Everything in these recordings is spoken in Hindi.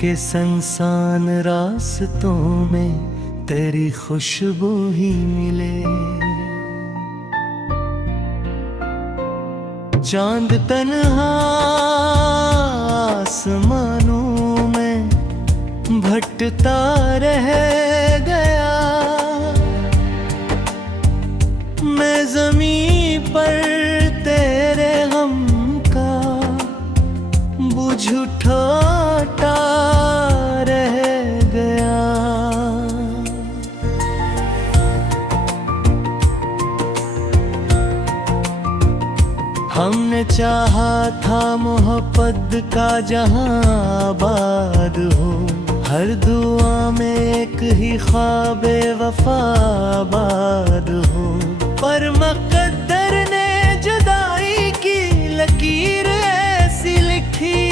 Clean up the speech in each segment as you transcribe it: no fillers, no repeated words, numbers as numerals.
के संसान रास्तों में तेरी खुशबू ही मिले। चांद तन्हा आसमानों में भटकता रह गया, मैं ज़मीं पर तेरे गम का बुझ उठाता रह गया। हमने चाहा था मोहब्बत का जहां आबाद हो, हर दुआ में एक ही ख्वाबे वफाबाद हो, पर मुक़द्दर ने जुदाई की लकीर ऐसी लिखी।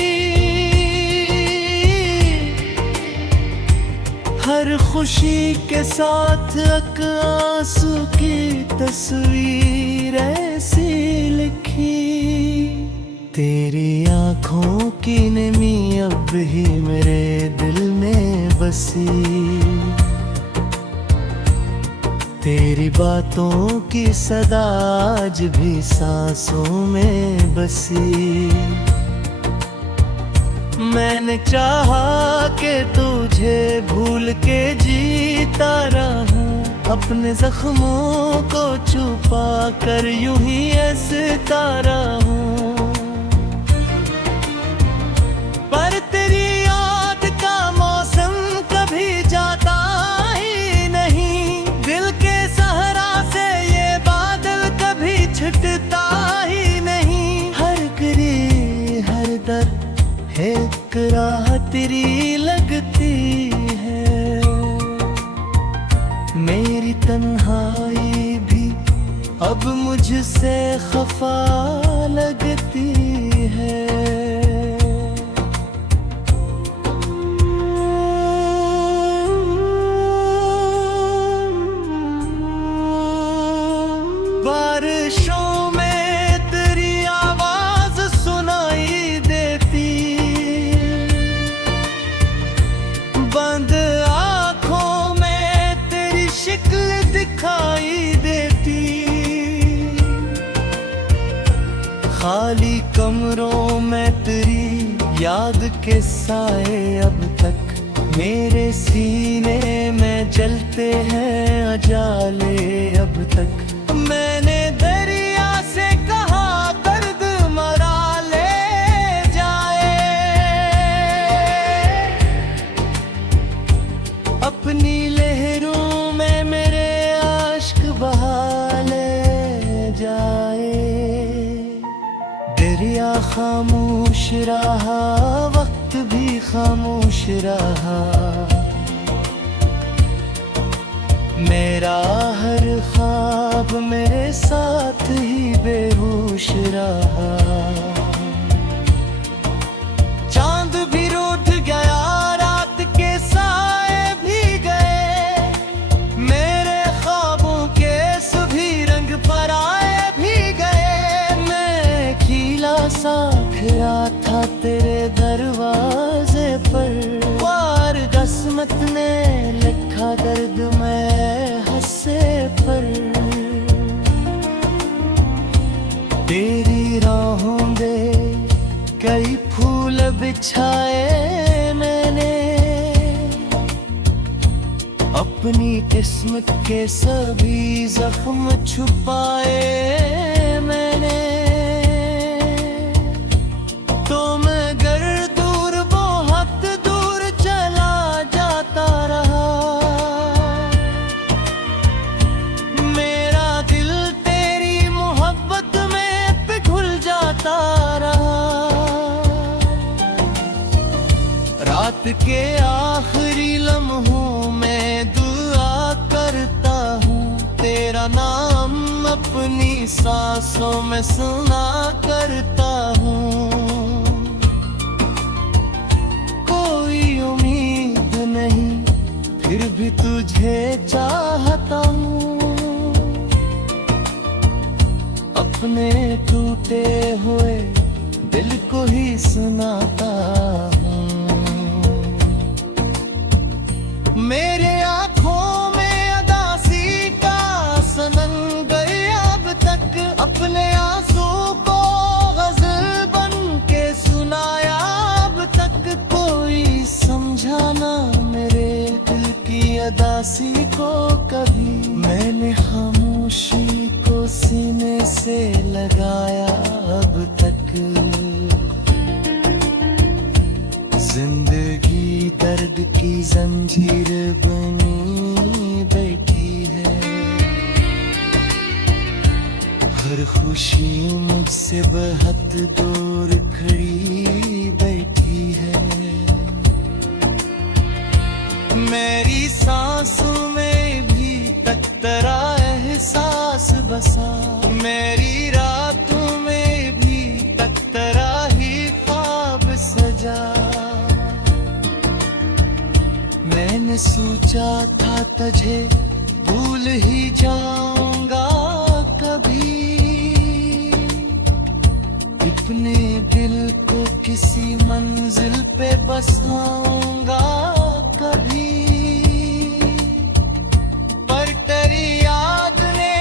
हर खुशी के साथ एक आंसू की तस्वीर ऐसी लिखी। तेरी आँखों की नमी अब ही मेरे दिल में बसी, तेरी बातों की सदा आज भी सांसों में बसी। मैंने चाहा कि तुझे भूल के जीता रहूं, अपने जख्मों को छुपा कर यूं ही हंसता रहूं, पर तेरी याद का मौसम कभी जाता ही नहीं। दिल के सहरा से ये बादल कभी छुटता ही नहीं। हर गली हर दर एक राह तेरी लगती है, मेरी तन्हाई भी अब मुझसे खफा लगती है। बारिशों में तेरी आवाज सुनाई देती, बंद आँखों में तेरी शक्ल दिखाई देती, खाली कमरों में तेरी याद के साए अब तक मेरे सीने में जलते हैं अजाले अब तक। मैंने दरिया से कहा दर्द मरा ले जाए, अपनी लहरों में मेरे आश्क बहा ले जाए। दरिया खामोश रहा, वक्त भी खामोश रहा, मेरा हर ख्वाब मेरे साथ ही बेहोश रहा। चांद भी रूठ गया, रात के साए भी गए, मेरे ख्वाबों के सभी रंग पराए भी गए। मैं खिला सा खिला था तेरे दरवाजे पर, वार किस्मत ने लिखा दर्द में हंसे पर। तेरी राहों दे कई फूल बिछाए मैंने, अपनी किस्मत के सभी जख्म छुपाए मैंने। तो मगर दूर बहुत दूर चला जाता रहा, मेरा दिल तेरी मोहब्बत में पिघल जाता रहा। रात के आखिरी लम्हों में दुआ करता हूँ, तेरा नाम अपनी सांसों में सुना करता हूँ। कोई उम्मीद नहीं फिर भी तुझे चाहता हूँ, अपने टूटे हुए दिल को ही सुनाता हूँ। अदासी को कभी। मैंने खामोशी को सीने से लगाया अब तक। जिंदगी दर्द की जंजीर बनी बैठी है। हर खुशी मुझसे बहुत दूर खड़ी बैठी है। मेरी सांसों में भी तक तेरा एहसास बसा। मेरी रातों में भी तक तेरा ही ख्वाब सजा। मैंने सोचा था तुझे भूल ही जाऊंगा कभी। अपने दिल को किसी मंजिल पे बसाऊंगा कभी। पर तेरी याद ने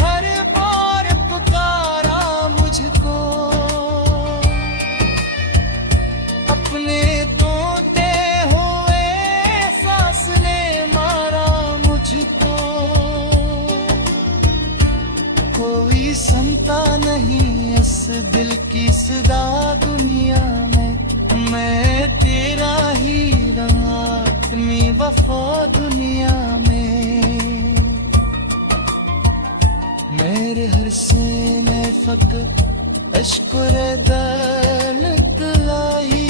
हर बार पुकारा मुझको। अपने तोते हुए सांस ने मारा मुझको। कोई सुनता नहीं इस दिल की सदा दुनिया में। मैं तेरा ही रहा अपनी वफा दुनिया में। मेरे हर सीने फकत अश्कुर दर्द लाई।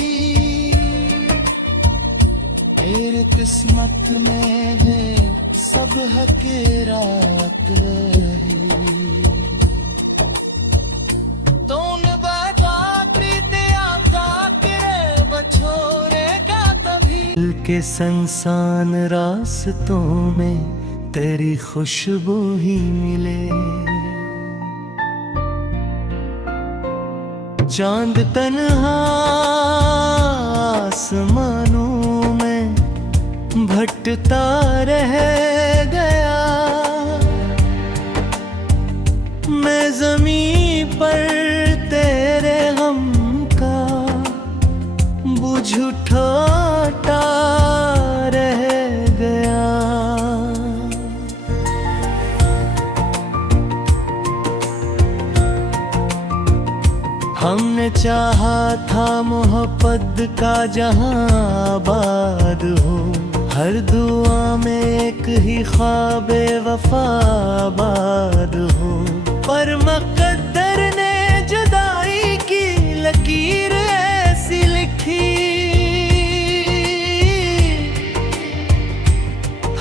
मेरे किस्मत में है सब हकीरात रही। के संसान रास्तों में तेरी खुशबू ही मिले। चांद तन्हा आसमानों में भटकता रह गया। मैं ज़मीं पर तेरे गम का बुझ उठाता रह गया। हमने चाहा था मोहब्बत का जहां आबाद हो। हर दुआ में एक ही ख्वाबे वफा आबाद हो। पर मुक़द्दर ने जुदाई की लकीर ऐसी लिखी।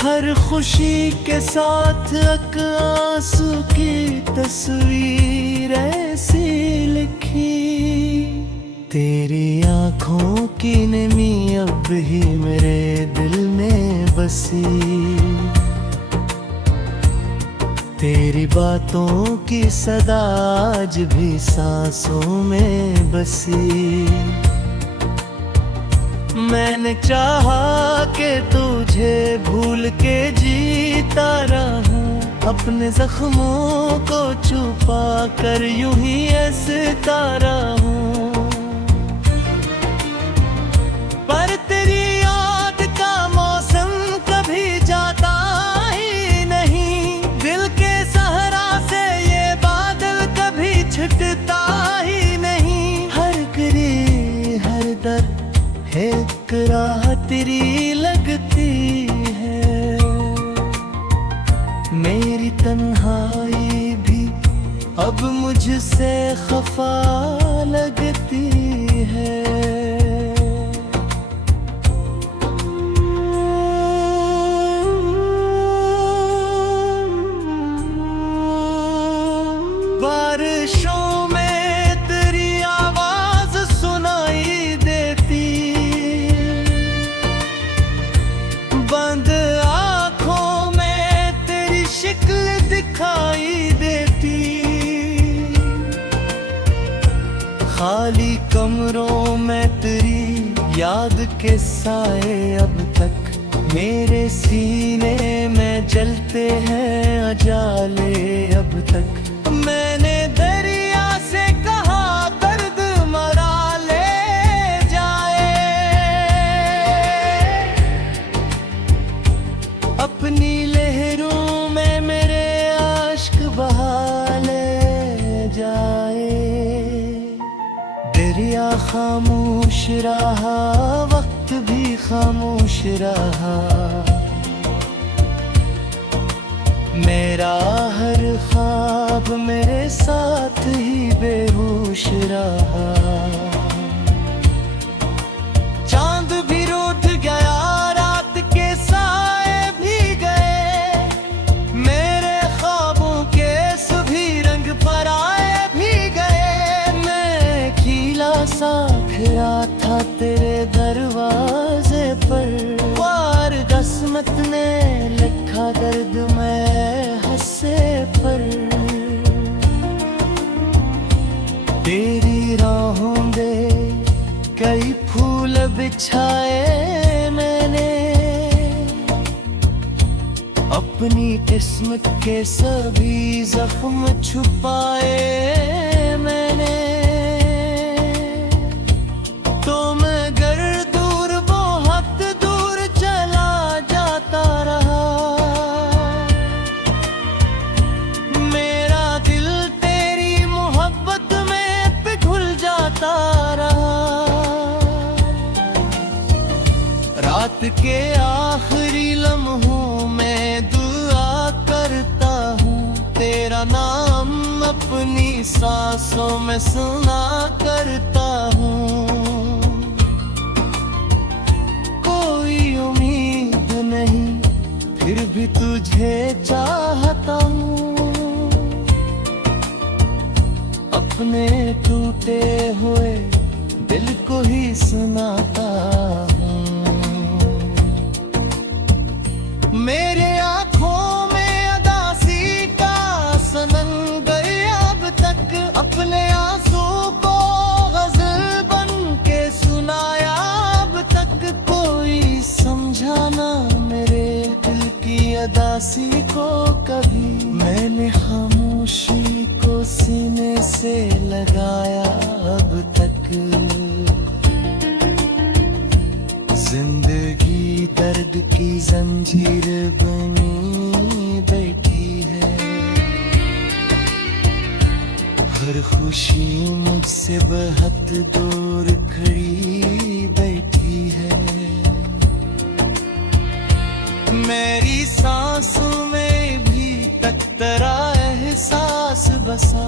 हर खुशी के साथ एक आंसू की तस्वीर ऐसी लिखी। तेरी आंखों की नमी अब ही मेरे दिल में बसी। तेरी बातों की सदा आज भी सांसों में बसी। मैंने चाहा कि तुझे भूल के जीता रहूं। अपने जख्मों को छुपा कर यूं ही हंसता रहूं। पर तेरी याद का मौसम कभी जाता ही नहीं। दिल के सहरा से ये बादल कभी छुटता ही नहीं। हर गिरी हर दर्द एक राह तेरी लगती है। मेरी तन्हाई भी अब मुझसे खफा लगती है। बारिशों में तेरी आवाज सुनाई देती। बंद आँखों में तेरी शक्ल दिखाई देती। खाली कमरों में तेरी याद के साए अब तक मेरे सीने में जलते हैं अजाले अब तक। मैंने दरिया से कहा दर्द मरा ले जाए। रहा, वक्त भी खामोश रहा। मेरा हर ख्वाब मेरे साथ ही बेहोश रहा। चांद भी रूठ गया, रात के साए भी गए, मेरे ख्वाबों के सभी रंग पराए भी गए। मैं खिला सा खिला था तेरे दरवाजे पर, वार किस्मत ने लिखा दर्द मैं हंसे पर। तेरी राहों दे कई फूल बिछाए मैंने, अपनी किस्मत के सभी जख्म छुपाए मैंने। तो मगर दूर बहुत दूर चला जाता रहा, मेरा दिल तेरी मोहब्बत में पिघल जाता रहा। रात के आखिरी लम्हों में दुआ करता हूँ, तेरा नाम अपनी सांसों में सुना करता हूँ। कोई उम्मीद नहीं फिर भी तुझे चाहता हूँ, अपने टूटे हुए दिल को ही सुनाता हूँ। मेरे आँखों में अदासी का समंदर अब तक, अपने आंसू को गजल बन के सुनाया अब तक। कोई समझाना मेरे दिल की अदासी को कभी, मैंने खामोशी को सीने से लगाया अब तक। जिंदगी दर्द की जंजीर बनी बैठी है, हर खुशी मुझसे बहुत दूर खड़ी बैठी है। मेरी सांसों में भी तक तेरा एहसास बसा,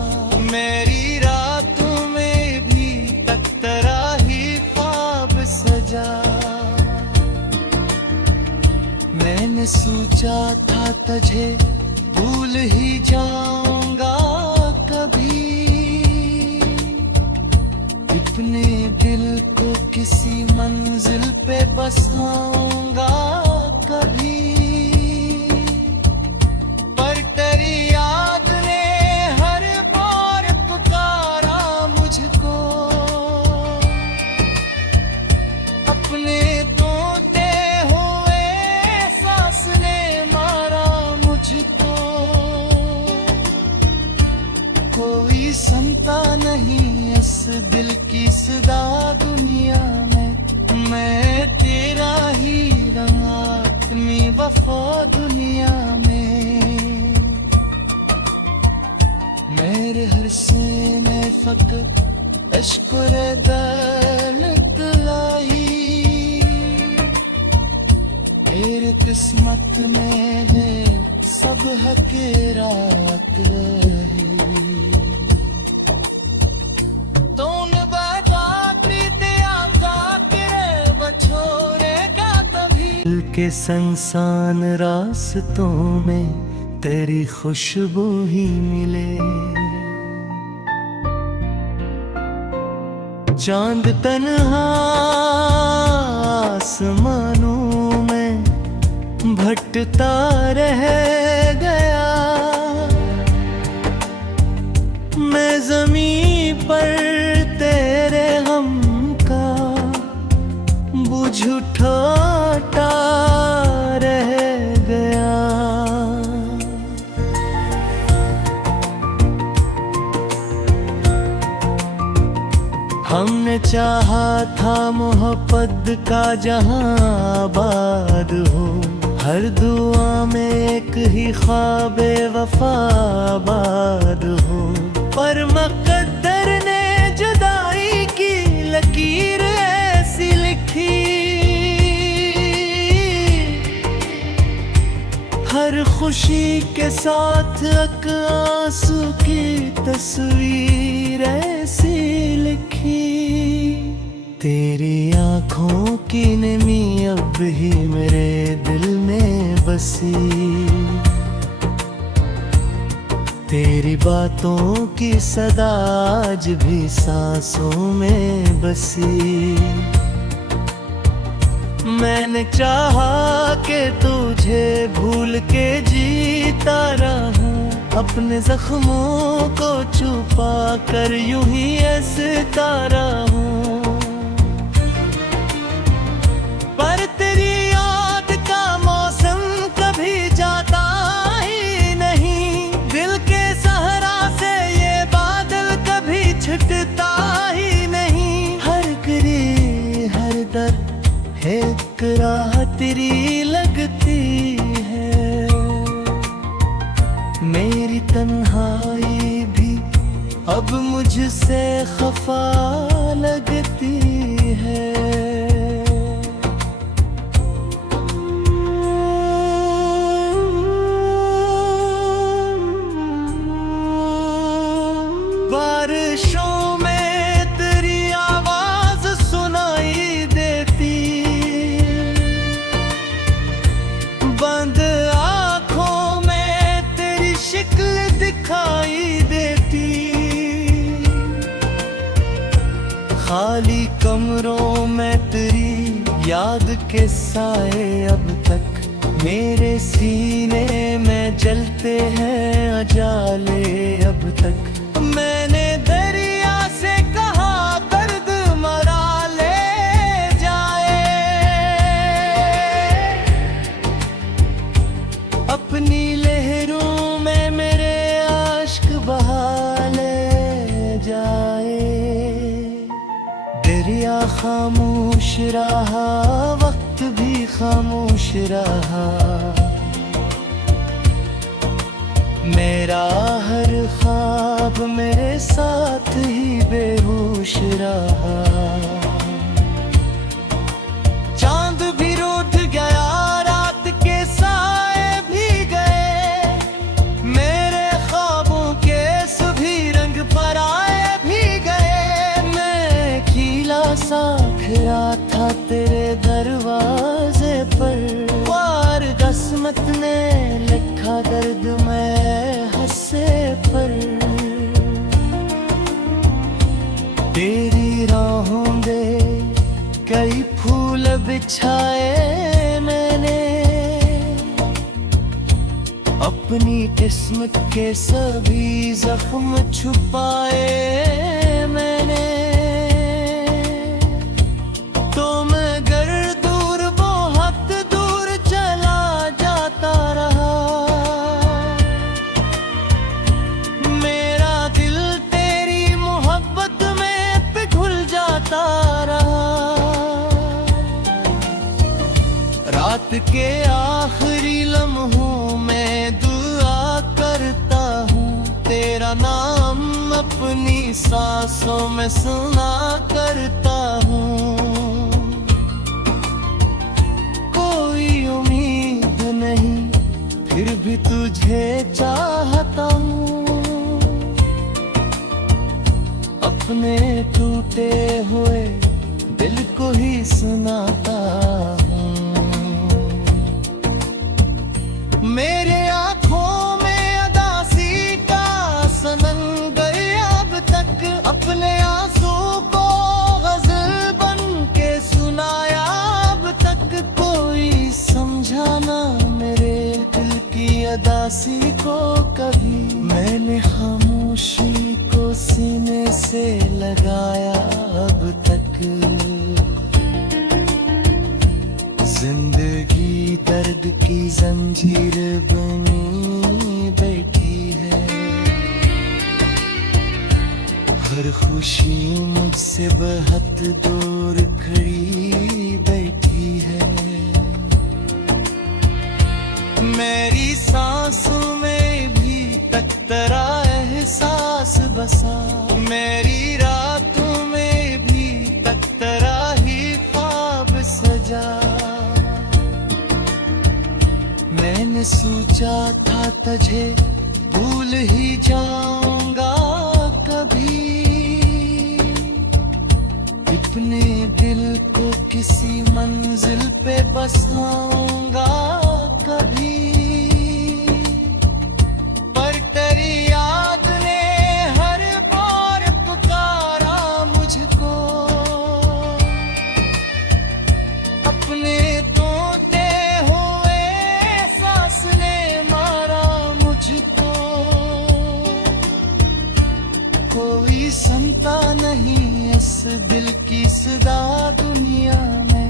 मेरी रातों में भी तक तेरा ही ख्वाब सजा। मैंने सोचा था तुझे भूल ही जाऊंगा कभी, अपने दिल को किसी मंजिल पे बसाऊंगा कभी। पर तेरी याद ने हर बार पुकारा मुझको, अपने कोई सुनता नहीं इस दिल की सदा दुनिया में। मैं तेरा ही रंगातमी वफा दुनिया में। मेरे हर से में फकत इश्क़ दर्द लाई, मेरे किस्मत में है सब हक़ीक़त रही। के संसान रास्तों में तेरी खुशबू ही मिले, चांद तन्हा आसमानों में भटकता रह गया। मैं ज़मीं पर तेरे गम का बुझ उठाता रह गया। हमने चाहा था मोहब्बत का जहां आबाद हो, हर दुआ में एक ही ख्वाबे वफा आबाद हो। पर मुक़द्दर ने जुदाई की लकीर खुशी के साथ एक आंसू की तस्वीर ऐसी लिखी। तेरी आंखों की नमी अब ही मेरे दिल में बसी। तेरी बातों की सदा आज भी सांसों में बसी। मैंने चाहा कि तुझे भूल के जीता रहूं, अपने जख्मों को छुपा कर यूं ही हंसता रहूं। पर तेरी याद का मौसम कभी जाता ही नहीं, दिल के सहरा से ये बादल कभी छुटता ही नहीं। हर गिरी हर दर्द एक राह तेरी लगती है, मेरी तन्हाई भी अब मुझसे खफा लगती है। बारिशों में तेरी आवाज सुनाई देती, बंद आँखों में तेरी शक्ल दिखाई देती। खाली कमरों में तेरी याद के साए अब तक मेरे सीने में जलते हैं उजाले अब तक। मैंने दरिया से कहा दर्द मरा ले जाए, अपनी लहरों में मेरे आश्क बहा ले जाए। दरिया खामोश रहा, वक्त भी खामोश रहा, मेरा हर ख्वाब मेरे साथ ही बेहोश रहा। चांद भी रूठ गया, रात के साए भी गए, मेरे ख्वाबों के सभी रंग पराए भी गए। मैं खिला सा खिला था तेरे दरवाजे पर, वार किस्मत ने लिखा दर्द में हंसे पर। तेरी राहों दे कई फूल बिछाए मैंने, अपनी किस्मत के सभी जख्म छुपाए मैंने। तो मगर दूर बहुत दूर चला जाता रहा, मेरा दिल तेरी मोहब्बत में पिघल जाता रहा। रात के आखिरी लम्हों में दुआ करता हूँ, तेरा नाम अपनी सांसों में सुना करता हूँ। कोई उम्मीद नहीं फिर भी तुझे चाहता हूँ, अपने टूटे हुए दिल को ही सुनाता हूँ। मेरे आँखों में अदासी का सनंगर अब तक, अपने आंसू को गजल बन के सुनाया अब तक। कोई समझाना मेरे दिल की अदासी को कभी, मैंने खामोशी को सीने से लगाया अब तक। जिंदगी दर्द की जंजीर बनी बैठी है, हर खुशी मुझसे बहुत दूर खड़ी बैठी है। मेरी सांसों में भी तक तेरा एहसास बसा, मेरी रातों में भी तक तेरा ही ख्वाब सजा। मैं मैंने सोचा था तुझे भूल ही जाऊंगा कभी, अपने दिल को किसी मंजिल पे बसाऊंगा कभी। पर तेरी याद ने हर बार पुकारा मुझको, अपने तोते हुए सांस ने मारा मुझको। कोई सुनता नहीं इस दिल की सदा दुनिया में,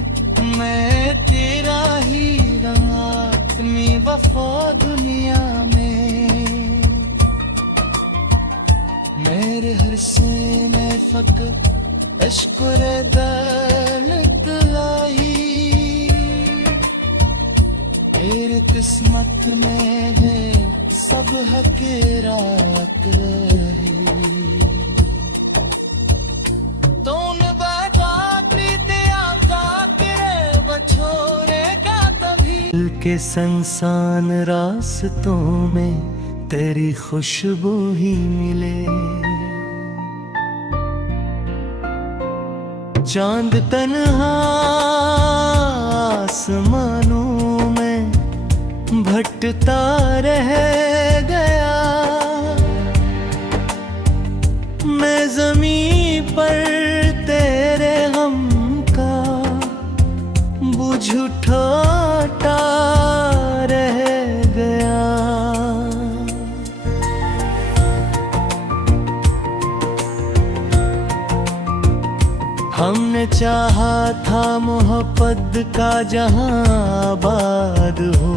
मैं तेरा ही रहा अपनी वफा दुनिया में। मेरे हर से में फकत इश्क रे दर्द लाई, मेरी किस्मत में है सब हकीरात रही। के संसान रास्तों में तेरी खुशबू ही मिले, चांद तन्हा आसमानों में भटकता रह गया, मैं ज़मीं पर तेरे गम का बुझ उठाता रह गया। हमने चाहा था मोहब्बत का जहां आबाद हो,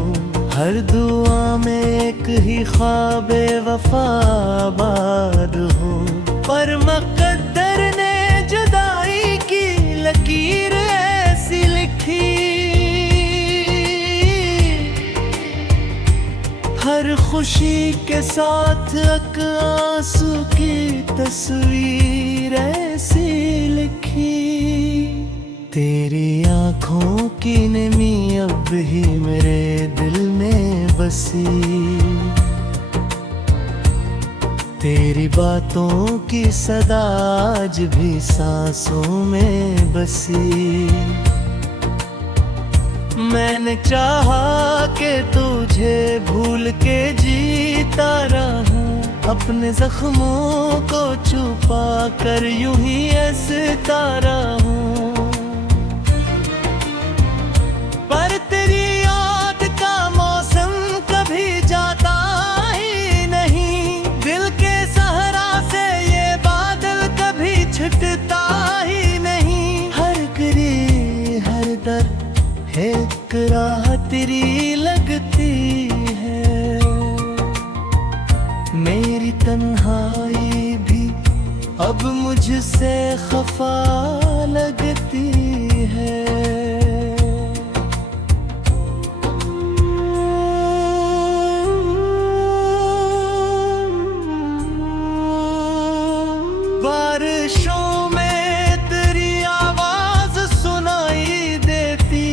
हर दुआ में एक ही ख्वाबे वफा आबाद हो। पर मुक़द्दर ने जुदाई की लकीर ऐसी लिखी, हर खुशी के साथ एक आंसू की तस्वीर ऐसी लिखी। तेरी आँखों की नमी अब ही मेरे दिल में बसी, तेरी बातों की सदा आज भी सांसों में बसी। मैंने चाहा कि तुझे भूल के जीता रहूं, अपने जख्मों को छुपा कर यूं ही हंसता रहूं। पर तेरी याद का मौसम कभी जाता ही नहीं, दिल के सहरा से ये बादल कभी छुटता ही नहीं। हर गिरी हर दर एक राह तेरी लगती है, मेरी तन्हाई भी अब मुझसे खफा लगती है। बारिशों में तेरी आवाज सुनाई देती,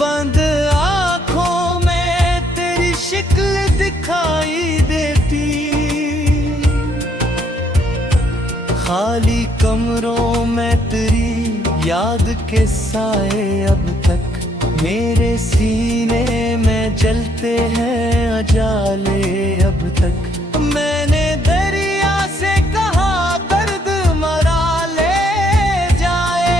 बंद आँखों में तेरी शक्ल दिखाई देती, खाली कमरों में तेरी याद के साए अब तक मेरे सीने में जलते हैं अजाले अब तक। मैंने दरिया से कहा दर्द मरा ले जाए,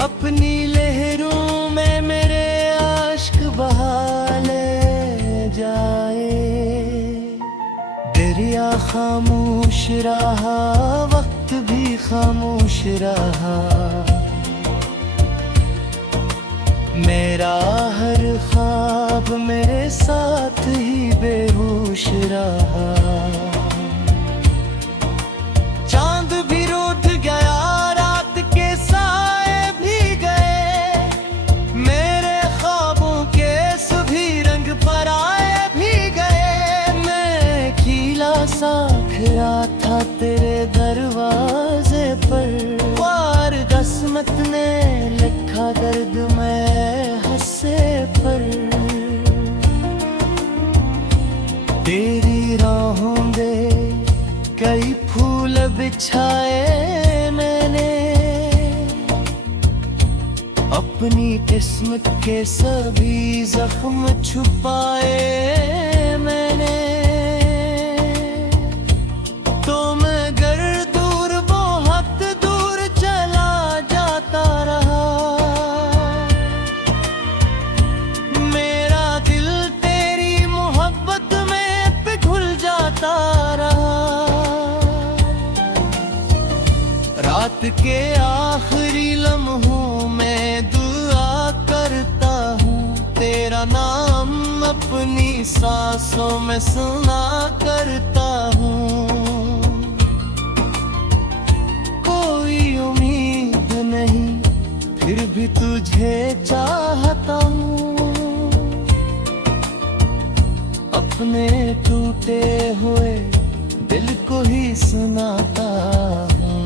अपनी लहरों में मेरे आश्क बहा ले जाए। दरिया खामोश रहा, वक्त भी खामोश रहा, मेरा हर ख्वाब मेरे साथ ही बेहोश रहा। चांद भी रूठ गया, रात के साए भी गए, मेरे ख्वाबों के सभी रंग पराए भी गए। मैं खिला सा खड़ा था तेरे दरवाजे पर, वार दस किस्मत ने लिखा दर्द में हंसे पर, तेरी राहों में कई फूल बिछाए मैंने, अपनी किस्मत के सभी जख्म छुपाए मैंने। तो मगर दूर बहुत दूर चला जाता रहा, मेरा दिल तेरी मोहब्बत में पिघल जाता रहा। रात के आखिरी लम्हों में दुआ करता हूँ, तेरा नाम अपनी सांसों में सुना करता हूँ। कोई उम्मीद नहीं फिर भी तुझे चाहता हूँ, अपने टूटे हुए दिल को ही सुनाता हूँ।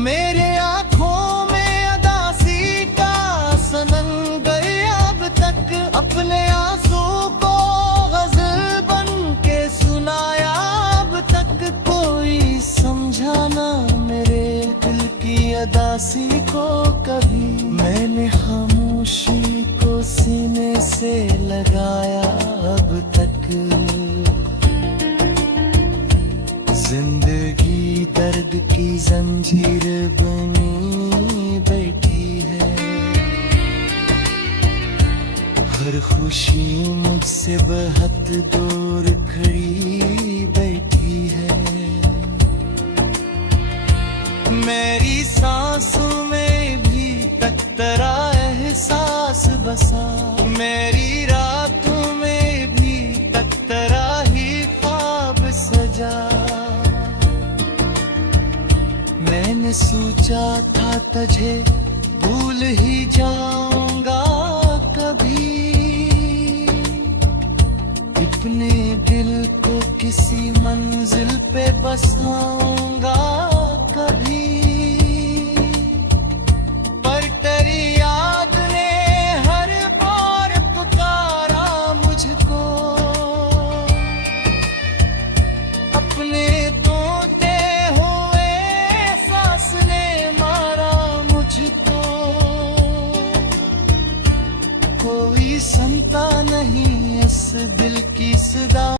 मेरे आँखों में अदासी का सनंगर अब तक, अपने आंसू को गजल बन के सुनाया अब तक। कोई समझाना मेरे दिल की अदासी को कभी, मैंने खामोशी को सीने से लगाया अब तक। जिंदगी दर्द की जंजीर बनी बैठी है, हर खुशी मुझसे बहुत दूर खड़ी बैठी है। मेरी सांसों में भी तक तेरा एहसास बसा, मेरी रातों में भी तक तेरा ही ख्वाब सजा। मैंने सोचा था तुझे भूल ही जाऊंगा कभी, अपने दिल को किसी मंजिल पे बसाऊंगा कभी। पर तेरी याद ने हर बार पुकारा मुझको, अपने तोते हुए सांस ने मारा मुझको। कोई सुनता नहीं इस दिल की सदा।